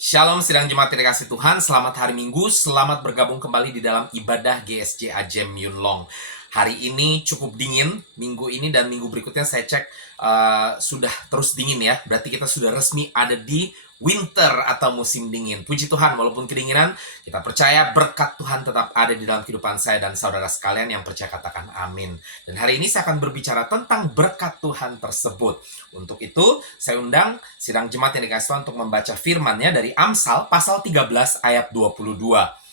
Shalom sidang jemaat yang dikasih Tuhan, selamat hari Minggu, selamat bergabung kembali di dalam ibadah GSJ Ajem Yunlong. Hari ini cukup dingin, minggu ini dan minggu berikutnya saya cek sudah terus dingin ya. Berarti kita sudah resmi ada di winter atau musim dingin. Puji Tuhan, walaupun kedinginan, kita percaya berkat Tuhan tetap ada di dalam kehidupan saya dan saudara sekalian yang percaya katakan amin. Dan hari ini saya akan berbicara tentang berkat Tuhan tersebut. Untuk itu, saya undang sidang jemaat yang dikasih Tuhan untuk membaca firman-Nya dari Amsal pasal 13 ayat 22.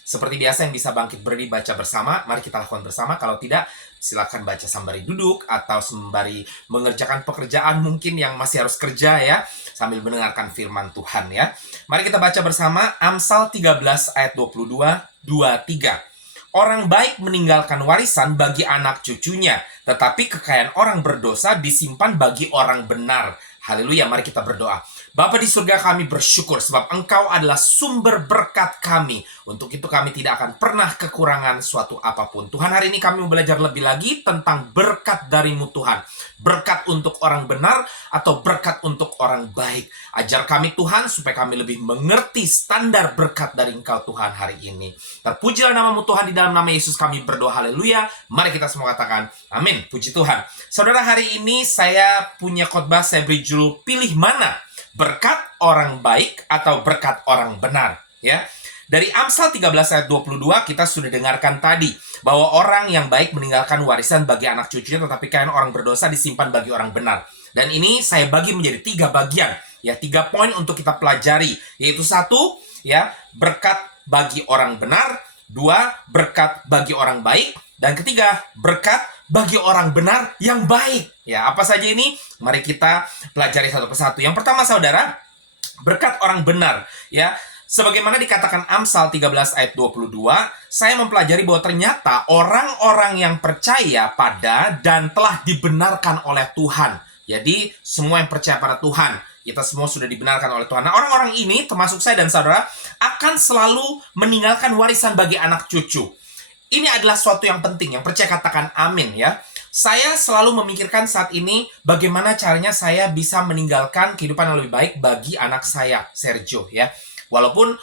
Seperti biasa yang bisa bangkit berdiri baca bersama, mari kita lakukan bersama. Kalau tidak, silakan baca sembari duduk atau sembari mengerjakan pekerjaan mungkin yang masih harus kerja ya, sambil mendengarkan firman Tuhan ya. Mari kita baca bersama Amsal 13 ayat 22, 23. Orang baik meninggalkan warisan bagi anak cucunya, tetapi kekayaan orang berdosa disimpan bagi orang benar. Haleluya, mari kita berdoa. Bapa di surga, kami bersyukur sebab Engkau adalah sumber berkat kami. Untuk itu kami tidak akan pernah kekurangan suatu apapun. Tuhan, hari ini kami mau belajar lebih lagi tentang berkat dari-Mu Tuhan. Berkat untuk orang benar atau berkat untuk orang baik. Ajar kami Tuhan supaya kami lebih mengerti standar berkat dari Engkau Tuhan hari ini. Terpujilah nama-Mu Tuhan, di dalam nama Yesus kami berdoa, haleluya. Mari kita semua katakan amin, puji Tuhan. Saudara, hari ini saya punya khotbah, saya beri judul pilih mana, berkat orang baik atau berkat orang benar ya. Dari Amsal 13 ayat 22 kita sudah dengarkan tadi bahwa orang yang baik meninggalkan warisan bagi anak cucunya, tetapi kekayaan orang berdosa disimpan bagi orang benar. Dan ini saya bagi menjadi 3 bagian ya, 3 poin untuk kita pelajari, yaitu 1 ya, berkat bagi orang benar, 2 berkat bagi orang baik, dan 3 berkat bagi orang benar yang baik. Ya, apa saja ini? Mari kita pelajari satu persatu. Yang pertama, saudara, berkat orang benar. Ya, sebagaimana dikatakan Amsal 13 ayat 22, saya mempelajari bahwa ternyata orang-orang yang percaya pada dan telah dibenarkan oleh Tuhan. Jadi, semua yang percaya pada Tuhan, kita semua sudah dibenarkan oleh Tuhan. Nah, orang-orang ini, termasuk saya dan saudara, akan selalu meninggalkan warisan bagi anak cucu. Ini adalah suatu yang penting, yang percaya katakan amin ya. Saya selalu memikirkan saat ini bagaimana caranya saya bisa meninggalkan kehidupan yang lebih baik bagi anak saya, Sergio ya. Walaupun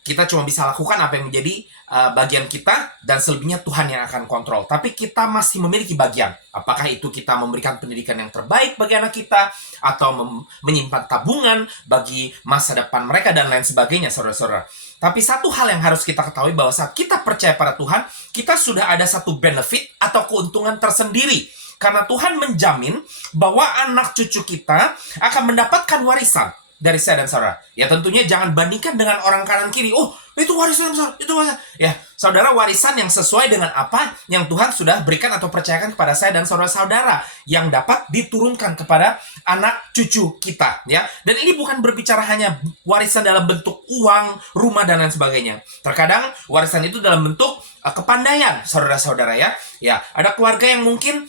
kita cuma bisa lakukan apa yang menjadi bagian kita dan selebihnya Tuhan yang akan kontrol. Tapi kita masih memiliki bagian. Apakah itu kita memberikan pendidikan yang terbaik bagi anak kita, atau menyimpan tabungan bagi masa depan mereka dan lain sebagainya, saudara-saudara. Tapi satu hal yang harus kita ketahui bahwa saat kita percaya pada Tuhan, kita sudah ada satu benefit atau keuntungan tersendiri. Karena Tuhan menjamin bahwa anak cucu kita akan mendapatkan warisan dari saya dan saudara. Ya tentunya jangan bandingkan dengan orang kanan kiri. Oh, itu warisan, itu warisan. Ya, saudara, warisan yang sesuai dengan apa yang Tuhan sudah berikan atau percayakan kepada saya dan saudara-saudara, yang dapat diturunkan kepada anak cucu kita ya. Dan ini bukan berbicara hanya warisan dalam bentuk uang, rumah dan lain sebagainya. Terkadang warisan itu dalam bentuk kepandaian, saudara-saudara ya. Ya, ada keluarga yang mungkin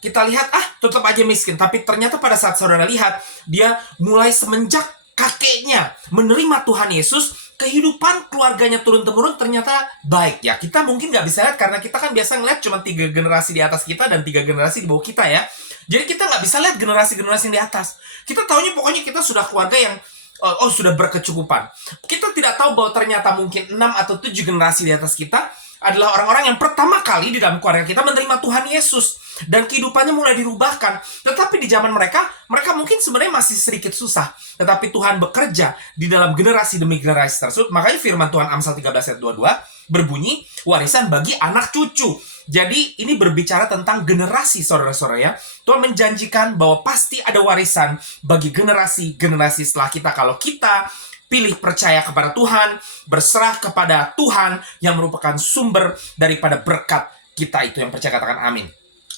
kita lihat tetap aja miskin, tapi ternyata pada saat saudara lihat, dia mulai semenjak kakeknya menerima Tuhan Yesus, kehidupan keluarganya turun-temurun ternyata baik ya. Kita mungkin nggak bisa lihat karena kita kan biasa ngeliat cuma 3 generasi di atas kita dan 3 generasi di bawah kita ya. Jadi kita nggak bisa lihat generasi-generasi yang di atas. Kita taunya pokoknya kita sudah keluarga yang sudah berkecukupan. Kita tidak tahu bahwa ternyata mungkin 6 atau 7 generasi di atas kita adalah orang-orang yang pertama kali di dalam keluarga kita menerima Tuhan Yesus. Dan kehidupannya mulai dirubahkan. Tetapi di zaman mereka mungkin sebenarnya masih sedikit susah. Tetapi Tuhan bekerja di dalam generasi demi generasi tersebut. Makanya firman Tuhan Amsal 13 ayat 22 berbunyi, warisan bagi anak cucu. Jadi ini berbicara tentang generasi, saudara-saudara ya. Tuhan menjanjikan bahwa pasti ada warisan bagi generasi-generasi setelah kita. Kalau kita pilih percaya kepada Tuhan, berserah kepada Tuhan yang merupakan sumber daripada berkat kita itu, yang percaya katakan amin.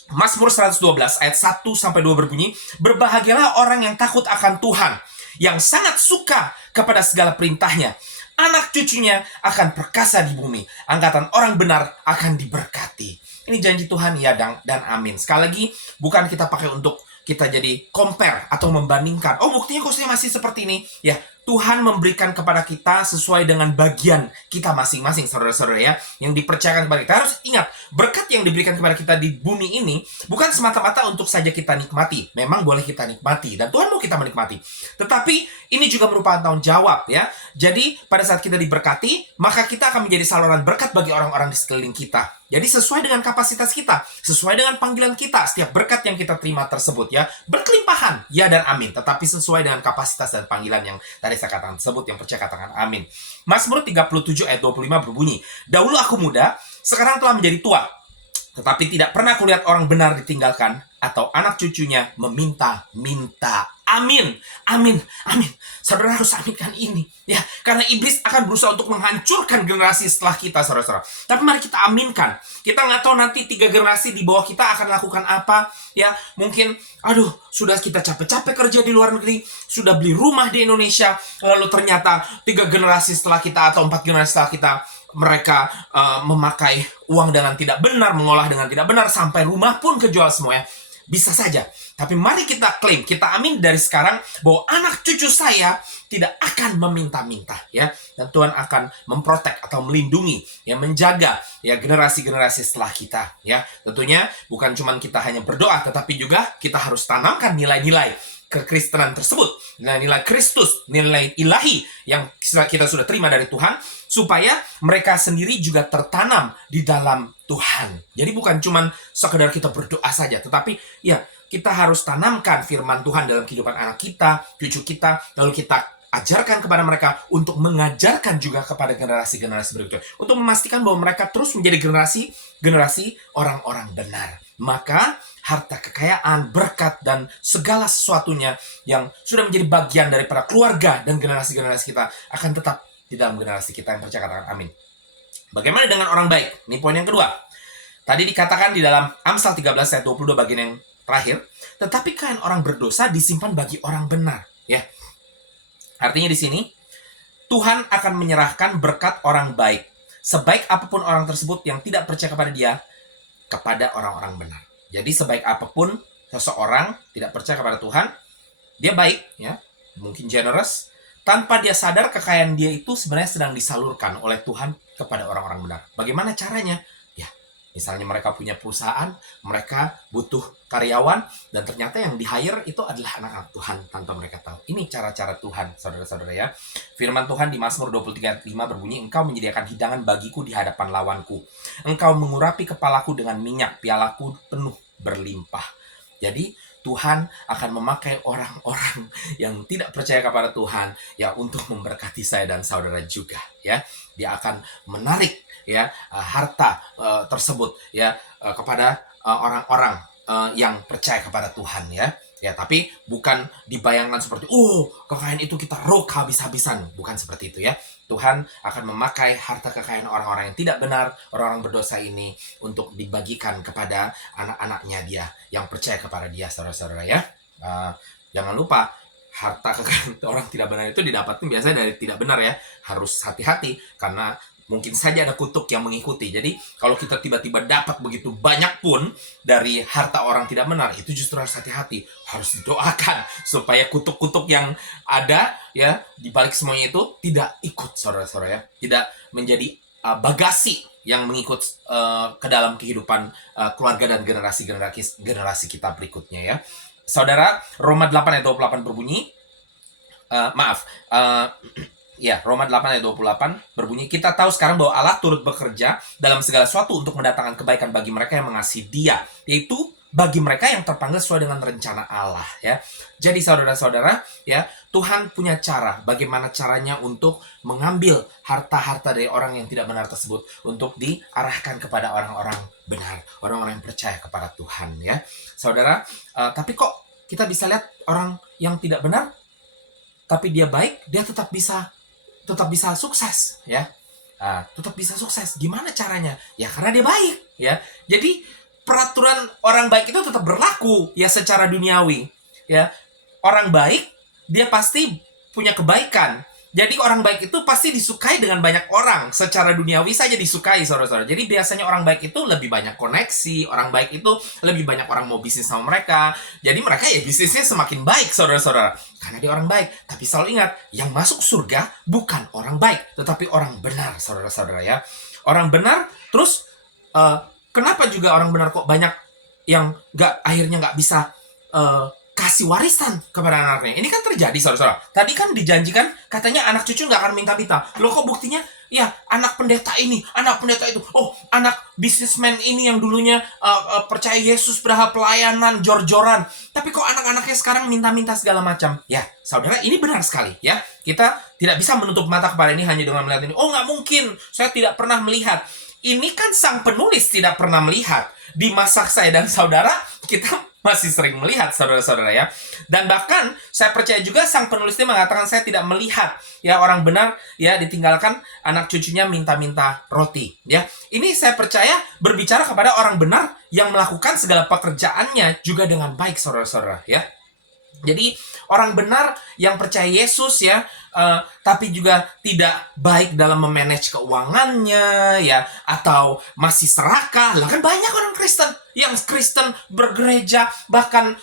Mazmur 112 ayat 1-2 berbunyi, berbahagialah orang yang takut akan Tuhan, yang sangat suka kepada segala perintahnya. Anak cucunya akan perkasa di bumi, angkatan orang benar akan diberkati. Ini janji Tuhan ya dan amin. Sekali lagi, bukan kita pakai untuk kita jadi compare atau membandingkan. Oh, buktinya kok saya masih seperti ini. Ya, Tuhan memberikan kepada kita sesuai dengan bagian kita masing-masing, saudara-saudara ya, yang dipercayakan kepada kita. Harus ingat, berkat yang diberikan kepada kita di bumi ini bukan semata-mata untuk saja kita nikmati. Memang boleh kita nikmati, dan Tuhan mau kita menikmati. Tetapi ini juga merupakan tanggung jawab ya. Jadi pada saat kita diberkati, maka kita akan menjadi saluran berkat bagi orang-orang di sekeliling kita. Jadi sesuai dengan kapasitas kita, sesuai dengan panggilan kita, setiap berkat yang kita terima tersebut ya, berkelimpahan, ya dan amin. Tetapi sesuai dengan kapasitas dan panggilan yang tadi saya katakan tersebut, yang percaya katakan amin. Mazmur 37 ayat 25 berbunyi, "Dahulu aku muda, sekarang telah menjadi tua. Tetapi tidak pernah kulihat orang benar ditinggalkan, atau anak cucunya meminta-minta." Amin, amin, amin. Saudara harus aminkan ini, ya, karena iblis akan berusaha untuk menghancurkan generasi setelah kita, saudara-saudara. Tapi mari kita aminkan. Kita nggak tahu nanti 3 generasi di bawah kita akan lakukan apa, ya. Mungkin, aduh, sudah kita capek-capek kerja di luar negeri, sudah beli rumah di Indonesia, lalu ternyata 3 generasi setelah kita atau 4 generasi setelah kita, mereka memakai uang dengan tidak benar, mengolah dengan tidak benar, sampai rumah pun kejual semuanya. Bisa saja. Tapi mari kita klaim, kita amin dari sekarang bahwa anak cucu saya tidak akan meminta-minta, ya. Dan Tuhan akan memprotek atau melindungi, ya, menjaga ya generasi-generasi setelah kita, ya. Tentunya bukan cuma kita hanya berdoa, tetapi juga kita harus tanamkan nilai-nilai kekristenan tersebut, nilai-nilai Kristus, nilai ilahi yang kita sudah terima dari Tuhan, supaya mereka sendiri juga tertanam di dalam Tuhan. Jadi bukan cuma sekedar kita berdoa saja, tetapi ya kita harus tanamkan firman Tuhan dalam kehidupan anak kita, cucu kita, lalu kita ajarkan kepada mereka untuk mengajarkan juga kepada generasi-generasi berikutnya, untuk memastikan bahwa mereka terus menjadi generasi orang-orang benar. Maka harta kekayaan, berkat, dan segala sesuatunya yang sudah menjadi bagian daripada keluarga dan generasi-generasi kita akan tetap di dalam generasi kita yang percaya, katakan amin. Bagaimana dengan orang baik? Ini poin yang kedua. Tadi dikatakan di dalam Amsal 13 ayat 22 bagian yang terakhir, tetapi kekayaan orang berdosa disimpan bagi orang benar, ya. Artinya di sini Tuhan akan menyerahkan berkat orang baik, sebaik apapun orang tersebut yang tidak percaya kepada Dia, kepada orang-orang benar. Jadi sebaik apapun seseorang tidak percaya kepada Tuhan, dia baik, ya, mungkin generous, tanpa dia sadar kekayaan dia itu sebenarnya sedang disalurkan oleh Tuhan kepada orang-orang benar. Bagaimana caranya? Ya, misalnya mereka punya perusahaan, mereka butuh karyawan, dan ternyata yang di-hire itu adalah anak-anak Tuhan tanpa mereka tahu. Ini cara-cara Tuhan, saudara-saudara ya. Firman Tuhan di Mazmur 23:5 berbunyi, "Engkau menyediakan hidangan bagiku di hadapan lawanku. Engkau mengurapi kepalaku dengan minyak, pialaku penuh berlimpah." Jadi Tuhan akan memakai orang-orang yang tidak percaya kepada Tuhan ya untuk memberkati saya dan saudara juga, ya. Dia akan menarik ya harta tersebut ya kepada orang-orang yang percaya kepada Tuhan, ya. Ya, tapi bukan dibayangkan seperti, kekayaan itu kita rok habis-habisan. Bukan seperti itu, ya. Tuhan akan memakai harta kekayaan orang-orang yang tidak benar, orang-orang berdosa ini, untuk dibagikan kepada anak-anaknya Dia yang percaya kepada Dia, saudara-saudara, ya. Jangan lupa, harta kekayaan orang tidak benar itu didapatkan biasanya dari tidak benar, ya. Harus hati-hati, karena mungkin saja ada kutuk yang mengikuti. Jadi kalau kita tiba-tiba dapat begitu banyak pun dari harta orang tidak benar, itu justru harus hati-hati, harus didoakan supaya kutuk-kutuk yang ada ya di balik semuanya itu tidak ikut, saudara-saudara, ya, tidak menjadi bagasi yang mengikut ke dalam kehidupan keluarga dan generasi kita berikutnya, ya. Saudara, Roma 8 ayat 28 berbunyi, ya, Roma 8 ayat 28 berbunyi, "Kita tahu sekarang bahwa Allah turut bekerja dalam segala sesuatu untuk mendatangkan kebaikan bagi mereka yang mengasihi Dia, yaitu bagi mereka yang terpanggil sesuai dengan rencana Allah," ya. Jadi saudara-saudara, ya, Tuhan punya cara, bagaimana caranya untuk mengambil harta-harta dari orang yang tidak benar tersebut untuk diarahkan kepada orang-orang benar, orang-orang yang percaya kepada Tuhan, ya. Saudara, tapi kok kita bisa lihat orang yang tidak benar tapi dia baik, dia tetap bisa sukses, ya. Tetap bisa sukses. Gimana caranya? Ya karena dia baik, ya. Jadi peraturan orang baik itu tetap berlaku ya secara duniawi, ya. Orang baik dia pasti punya kebaikan, Jadi orang baik itu pasti disukai dengan banyak orang. Secara duniawi saja disukai, saudara-saudara. Jadi biasanya orang baik itu lebih banyak koneksi. Orang baik itu lebih banyak orang mau bisnis sama mereka. Jadi mereka ya bisnisnya semakin baik, saudara-saudara. Karena dia orang baik. Tapi selalu ingat, yang masuk surga bukan orang baik, tetapi orang benar, saudara-saudara ya. Orang benar, terus kenapa juga orang benar kok banyak yang akhirnya nggak bisa kasih warisan kepada anaknya. Ini kan terjadi, saudara-saudara. Tadi kan dijanjikan, katanya anak cucu nggak akan minta-minta. Loh kok buktinya? Ya, anak pendeta ini, anak pendeta itu. Oh, anak bisnismen ini yang dulunya percaya Yesus, berhal pelayanan, jor-joran. Tapi kok anak-anaknya sekarang minta-minta segala macam? Ya, saudara, ini benar sekali ya. Kita tidak bisa menutup mata kepada ini hanya dengan melihat ini. Oh, nggak mungkin. Saya tidak pernah melihat. Ini kan sang penulis tidak pernah melihat. Di masa saya dan saudara, kita masih sering melihat, saudara-saudara ya. Dan bahkan saya percaya juga sang penulisnya mengatakan saya tidak melihat ya orang benar ya ditinggalkan anak cucunya minta-minta roti ya. Ini saya percaya berbicara kepada orang benar yang melakukan segala pekerjaannya juga dengan baik, saudara-saudara ya. Jadi orang benar yang percaya Yesus ya, tapi juga tidak baik dalam memanage keuangannya ya, atau masih serakah. Lah kan banyak orang Kristen yang bergereja, bahkan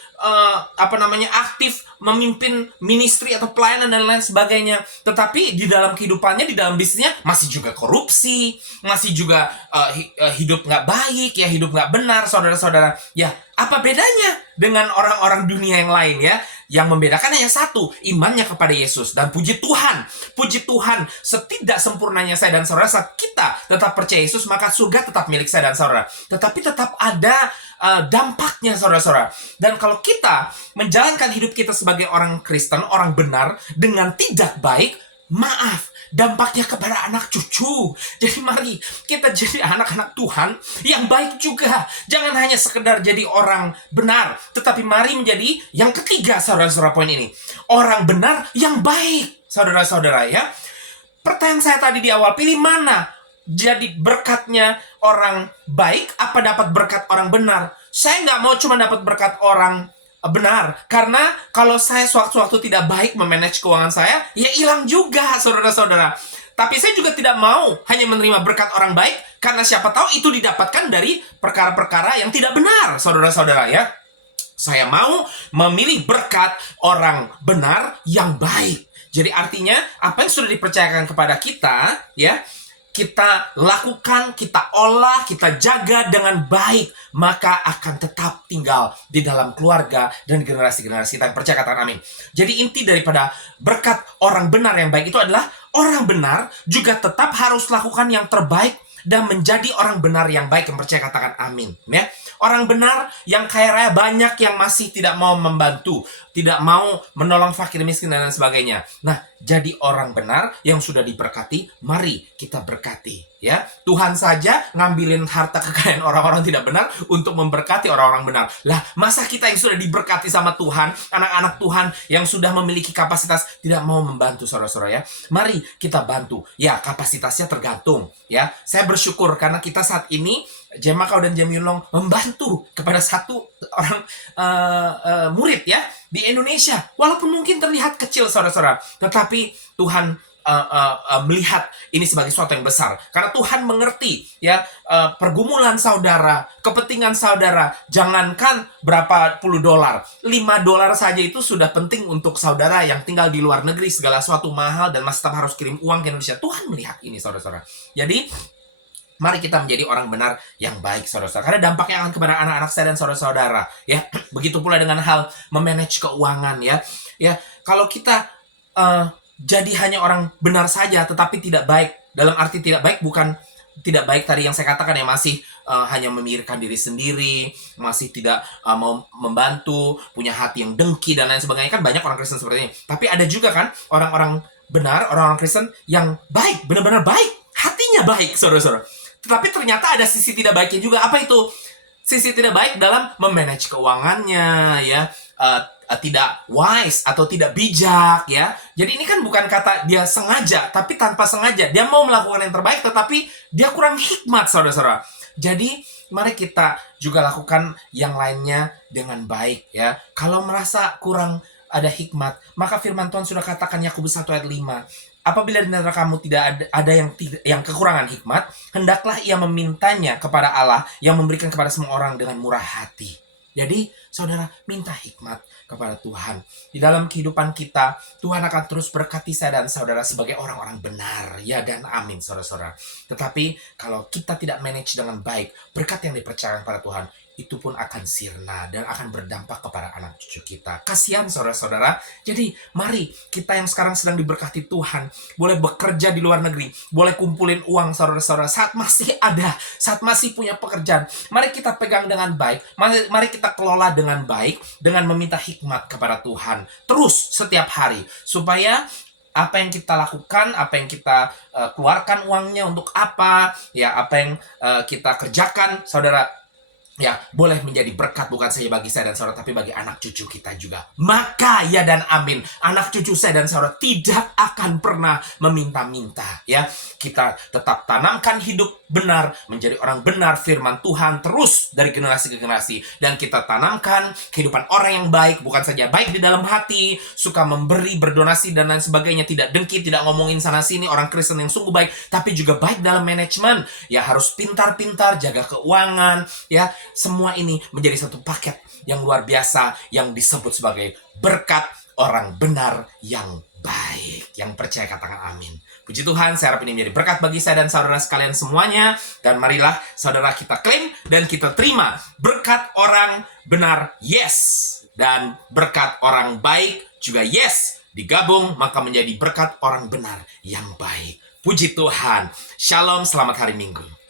aktif memimpin ministry atau pelayanan dan lain sebagainya. Tetapi di dalam kehidupannya, di dalam bisnisnya masih juga korupsi, masih juga hidup nggak baik ya, hidup nggak benar, saudara-saudara. Ya, apa bedanya dengan orang-orang dunia yang lain ya? Yang membedakan hanya satu, imannya kepada Yesus. Dan puji Tuhan, setidak sempurnanya saya dan saudara, saat kita tetap percaya Yesus, maka surga tetap milik saya dan saudara. Tetapi tetap ada dampaknya, saudara-saudara. Dan kalau kita menjalankan hidup kita sebagai orang Kristen, orang benar, dengan tidak baik, maaf, dampaknya kepada anak cucu. Jadi mari kita jadi anak-anak Tuhan yang baik juga. Jangan hanya sekedar jadi orang benar, tetapi mari menjadi yang ketiga, saudara-saudara, poin ini. Orang benar yang baik, saudara-saudara ya. Pertanyaan saya tadi di awal, pilih mana? Jadi berkatnya orang baik, apa dapat berkat orang benar? Saya nggak mau cuma dapat berkat orang benar, karena kalau saya sewaktu-waktu tidak baik memanage keuangan saya, ya hilang juga, saudara-saudara. Tapi saya juga tidak mau hanya menerima berkat orang baik, karena siapa tahu itu didapatkan dari perkara-perkara yang tidak benar, saudara-saudara ya. Saya mau memilih berkat orang benar yang baik. Jadi artinya apa yang sudah dipercayakan kepada kita ya, kita lakukan, kita olah, kita jaga dengan baik, maka akan tetap tinggal di dalam keluarga dan generasi-generasi kita yang percaya, katakan amin. Jadi inti daripada berkat orang benar yang baik itu adalah orang benar juga tetap harus lakukan yang terbaik dan menjadi orang benar yang baik yang percaya, katakan amin ya. Orang benar yang kaya raya banyak yang masih tidak mau membantu, tidak mau menolong fakir miskin dan lain sebagainya. Nah, jadi orang benar yang sudah diberkati, mari kita berkati ya. Tuhan saja ngambilin harta kekayaan orang-orang tidak benar untuk memberkati orang-orang benar. Lah, masa kita yang sudah diberkati sama Tuhan, anak-anak Tuhan yang sudah memiliki kapasitas tidak mau membantu, saudara-saudara ya. Mari kita bantu. Ya, kapasitasnya tergantung ya. Saya bersyukur karena kita saat ini Jemakau dan Jem Yunlong membantu kepada satu orang murid ya di Indonesia. Walaupun mungkin terlihat kecil, saudara-saudara, tetapi Tuhan melihat ini sebagai sesuatu yang besar. Karena Tuhan mengerti ya pergumulan saudara, kepentingan saudara. Jangankan berapa puluh dolar, $5 saja itu sudah penting untuk saudara yang tinggal di luar negeri. Segala sesuatu mahal dan masih tetap harus kirim uang ke Indonesia. Tuhan melihat ini, saudara-saudara. Jadi mari kita menjadi orang benar yang baik, saudara-saudara. Karena dampaknya akan kepada anak-anak saya dan saudara-saudara. Ya, begitu pula dengan hal memanage keuangan ya. Ya, kalau kita jadi hanya orang benar saja, tetapi tidak baik. Dalam arti tidak baik bukan tidak baik tadi yang saya katakan ya, masih hanya memikirkan diri sendiri, masih tidak mau membantu, punya hati yang dengki dan lain sebagainya. Kan banyak orang Kristen seperti ini. Tapi ada juga kan orang-orang benar, orang-orang Kristen yang baik, benar-benar baik, hatinya baik, saudara-saudara. Tetapi ternyata ada sisi tidak baiknya juga. Apa itu? Sisi tidak baik dalam memanage keuangannya, ya, tidak wise atau tidak bijak, ya. Jadi ini kan bukan kata dia sengaja, tapi tanpa sengaja. Dia mau melakukan yang terbaik, tetapi dia kurang hikmat, saudara-saudara. Jadi mari kita juga lakukan yang lainnya dengan baik, ya. Kalau merasa kurang ada hikmat, maka firman Tuhan sudah katakan Yakobus 1 ayat 5. apabila di antara kamu tidak ada yang kekurangan hikmat, hendaklah ia memintanya kepada Allah yang memberikan kepada semua orang dengan murah hati. Jadi, saudara, minta hikmat kepada Tuhan. Di dalam kehidupan kita, Tuhan akan terus berkati saya dan saudara sebagai orang-orang benar. Ya dan amin, saudara-saudara. Tetapi, kalau kita tidak manage dengan baik, berkat yang dipercayakan pada Tuhan, itu pun akan sirna dan akan berdampak kepada anak cucu kita. Kasihan saudara-saudara. Jadi mari kita yang sekarang sedang diberkati Tuhan, boleh bekerja di luar negeri, boleh kumpulin uang saudara-saudara saat masih ada, saat masih punya pekerjaan. Mari kita pegang dengan baik, mari kita kelola dengan baik, dengan meminta hikmat kepada Tuhan. Terus setiap hari, supaya apa yang kita lakukan, apa yang kita keluarkan uangnya untuk apa, ya apa yang kita kerjakan, saudara, ya, boleh menjadi berkat bukan saja bagi saya dan saudara, tapi bagi anak cucu kita juga. Maka, ya dan amin, anak cucu saya dan saudara tidak akan pernah meminta-minta. Ya, kita tetap tanamkan hidup benar, menjadi orang benar firman Tuhan terus dari generasi ke generasi. Dan kita tanamkan kehidupan orang yang baik, bukan saja baik di dalam hati, suka memberi, berdonasi, dan lain sebagainya. Tidak dengki, tidak ngomongin sana-sini, orang Kristen yang sungguh baik, tapi juga baik dalam manajemen. Ya, harus pintar-pintar, jaga keuangan, ya. Semua ini menjadi satu paket yang luar biasa yang disebut sebagai berkat orang benar yang baik. Yang percaya katakan amin. Puji Tuhan, saya harap ini menjadi berkat bagi saya dan saudara sekalian semuanya. Dan marilah saudara kita klaim dan kita terima berkat orang benar, yes. Dan berkat orang baik juga yes. Digabung maka menjadi berkat orang benar yang baik. Puji Tuhan. Shalom, selamat hari Minggu.